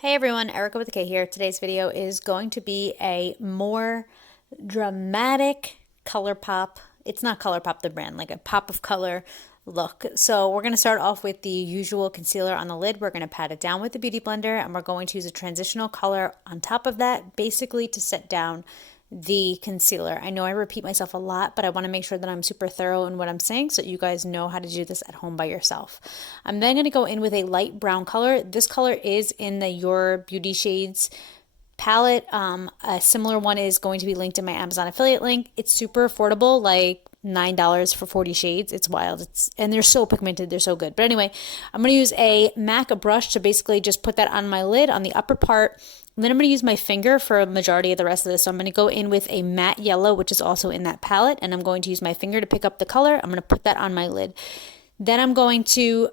Hey everyone, Erica with a K here. Today's video is going to be a more dramatic color pop. It's not color pop the brand, like a pop of color look. So we're going to start off with the usual concealer on the lid. We're going to pat it down with the Beauty Blender, and we're going to use a transitional color on top of that, basically to set down the concealer. I know I repeat myself a lot, but I want to make sure that I'm super thorough in what I'm saying so you guys know how to do this at home by yourself. I'm then going to go in with a light brown color. This color is in the Your Beauty Shades palette. A similar one is going to be linked in my Amazon affiliate link. It's super affordable, like $9 for 40 shades. It's wild. And they're so pigmented. They're so good. But anyway, I'm going to use a MAC brush to basically just put that on my lid on the upper part. And then I'm going to use my finger for a majority of the rest of this. So I'm going to go in with a matte yellow, which is also in that palette. And I'm going to use my finger to pick up the color. I'm going to put that on my lid. Then I'm going to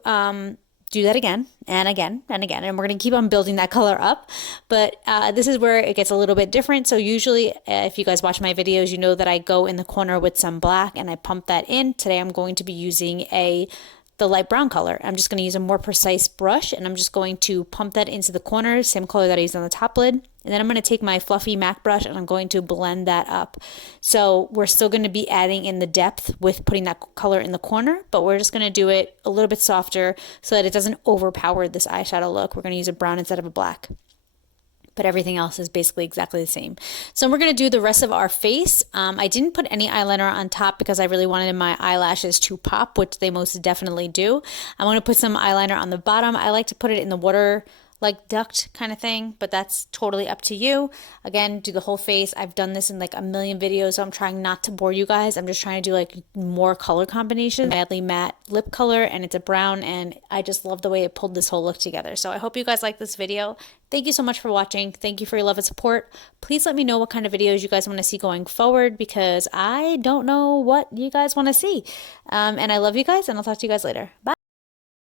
do that again and again and again, and we're going to keep on building that color up. But this is where it gets a little bit different. So usually if you guys watch my videos, you know that I go in the corner with some black and I pump that in. Today I'm going to be using the light brown color. I'm just going to use a more precise brush, and I'm just going to pump that into the corner, same color that I used on the top lid. And then I'm going to take my fluffy MAC brush and I'm going to blend that up. So we're still going to be adding in the depth with putting that color in the corner, but we're just going to do it a little bit softer so that it doesn't overpower this eyeshadow look. We're going to use a brown instead of a black, but everything else is basically exactly the same. So we're going to do the rest of our face. I didn't put any eyeliner on top because I really wanted my eyelashes to pop, which they most definitely do. I'm going to put some eyeliner on the bottom. I like to put it in the water like duct kind of thing, but that's totally up to you. Again, do the whole face. I've done this in like a million videos, so I'm trying not to bore you guys. I'm just trying to do like more color combinations. Madly matte lip color, and it's a brown, and I just love the way it pulled this whole look together. So I hope you guys like this video. Thank you so much for watching. Thank you for your love and support. Please let me know what kind of videos you guys want to see going forward, because I don't know what you guys want to see. And I love you guys, and I'll talk to you guys later. Bye.